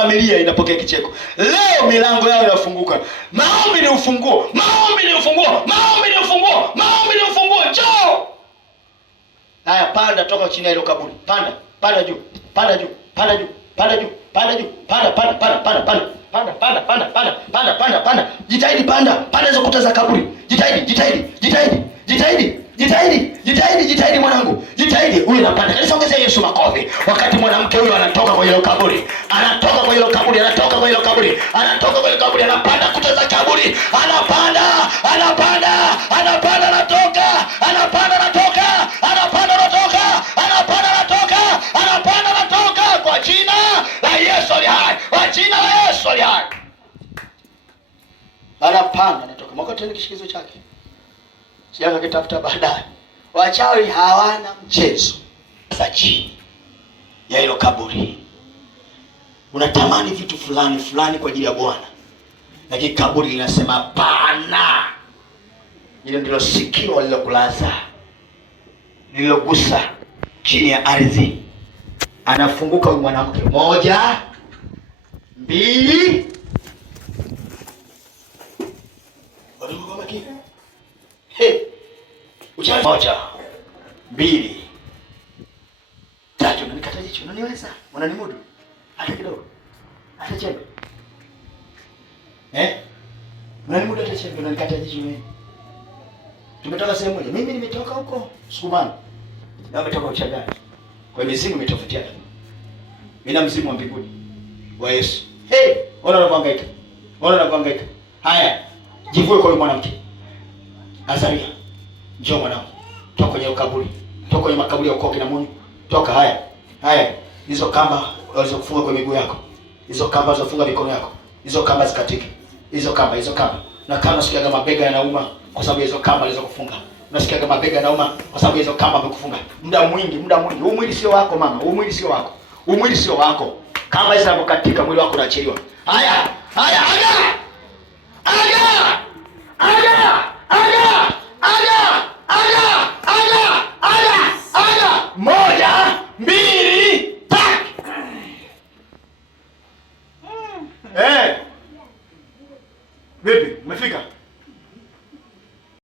familia inapokea kicheko. Leo milango yao inafunguka. Maombi ni ufunguo. Maombi ni ufunguo. Maombi ni ufunguo. Maombi ni ufunguo. Njoo. Haya, panda toka chini ya ile kaburi. Panda, panda juu. Panda juu. Panda juu. Panda juu. Panda juu. Panda, panda, panda, panda, panda. Panda, panda, panda, panda, panda, panda, panda. Jitahidi panda. Panda hizo kuta za kaburi. Jitahidi, jitahidi, jitahidi. Jitahidi, jitahidi, jitahidi, jitahidi mwanangu. Jitahidi. Huyu anapanda. Kanisa ongezea Yesu makofi. Wakati mwanamke huyu anatoka kwenye ile kaburi. Anatoka kwenye ile kaburi, anatoka kwenye ile kaburi. Anatoka kwenye kaburi, anapanda kuta za kaburi. Anapanda, anapanda, anapanda anatoka. Anapanda anatoka. Anapanda anatoka. Anapanda anatoka. Anapanda anatoka kwa jina la Yesu aliye hai. Kwa jina la Yesu aliye hai. Anapanda anatoka. Mwakati ni kishikizo chake. Siaka kitafuta baadaye. Wachawi hawana mchezo. Sasa chini ya hilo kaburi unatamani vitu fulani fulani kwa ajili ya Bwana, lakini kaburi linasema hapana. Hilo ndilo sikio walilokulaza, lililogusa chini ya ardhi. Anafunguka huyu mwanamke. 1 2 Wanakuwa makini. Uchawi 1 2 3. Unanikata jicho, unaniweza? Unanimudu? Hata kidogo. Hata chembe. Unanimudu hata chembe, unanikata jicho mimi. Tumetoka sehemu moja. Mimi nimetoka huko Sukumani. Na umetoka Uchagani. Kwa mizimu imetofautiana. Mimi na mzimu wa mbinguni wa Yesu. Ona unapohangaika. Ona unapohangaika. Haya, jivue kwa yule mwanamke. Azaria. Njoo mwanangu. Toka kwenye kaburi. Toka kwenye makaburi ya ukoki na Mungu. Toka. Haya. Haya. Hizo kamba walizokufunga kwa miguu yako. Hizo kamba zilizofunga mikono yako. Hizo kamba zikatike. Hizo kamba. Na kama unasikia kama mabega yanauma kwa sababu hizo kamba walizokufunga. Unasikia kama mabega yanauma kwa sababu hizo kamba wamekufunga. Muda mwingi. Huu mwili sio wako mama. Huu mwili sio wako. Huu mwili sio wako. Kamba hizo zinapokatika mwili wako unaachiliwa. Haya. Haya.